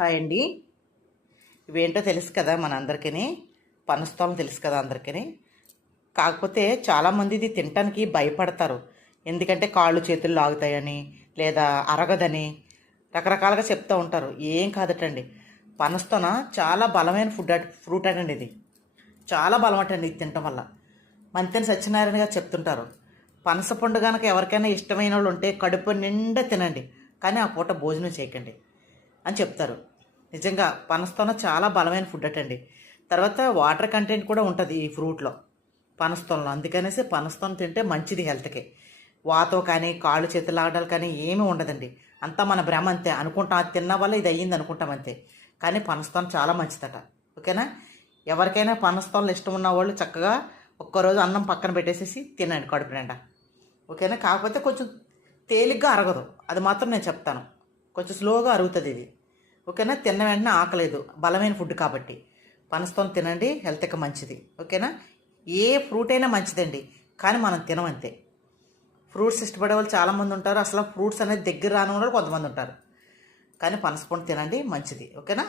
Hi అండి. ఇవేంటో తెలుసు కదా మనందరికీ. పనస్తోలం తెలుసు కదా అందరికీ. కాకపోతే చాలామంది ఇది తినటానికి భయపడతారు. ఎందుకంటే కాళ్ళు చేతులు లాగుతాయని, లేదా అరగదని రకరకాలుగా చెప్తూ ఉంటారు. ఏం కాదటండి, పనస్తోన చాలా బలమైన ఫ్రూట్ అండి ఇది. చాలా బలం అటండి ఇది తినటం వల్ల. మంతెన సత్యనారాయణ గారు చెప్తుంటారు, పనస పండు కనుక ఎవరికైనా ఇష్టమైన వాళ్ళు ఉంటే కడుపు నిండా తినండి, కానీ ఆ పూట భోజనం చేయకండి అని చెప్తారు. నిజంగా పనస్తోన చాలా బలమైన ఫుడ్ అటండి. తర్వాత వాటర్ కంటెంట్ కూడా ఉంటుంది ఈ ఫ్రూట్లో, పనస్తోనలో. అందుకనేసి పనస్తోన తింటే మంచిది హెల్త్కి. వాతో కానీ కాళ్ళు చేతులు ఆడాలి కానీ ఏమీ ఉండదండి. అంతా మన భ్రమ అంతే అనుకుంటాం. అది తిన్న వల్ల ఇది అయ్యింది అనుకుంటాం అంతే. కానీ పనస్తోన చాలా మంచిదట. ఓకేనా? ఎవరికైనా పనస్తోనలు ఇష్టం ఉన్న వాళ్ళు చక్కగా ఒక్కరోజు అన్నం పక్కన పెట్టేసేసి తినండి కడుపు నిండా. ఓకేనా? కాకపోతే కొంచెం తేలిగ్గా అరగదు, అది మాత్రం నేను చెప్తాను. కొంచెం స్లోగా అరుగుతుంది ఇది. ఓకేనా? తిన్న వెంటనే ఆకలేదు, బలమైన ఫుడ్ కాబట్టి పనస్తోన తినండి, హెల్త్కి మంచిది. ఓకేనా? ఏ ఫ్రూట్ అయినా మంచిదండి, కానీ మనం తినమంతే. ఫ్రూట్స్ ఇష్టపడే వాళ్ళు చాలామంది ఉంటారు, అసలు ఫ్రూట్స్ అనేది దగ్గర రాని వాళ్ళు కొంతమంది ఉంటారు. కానీ పనసపండు తినండి, మంచిది. ఓకేనా?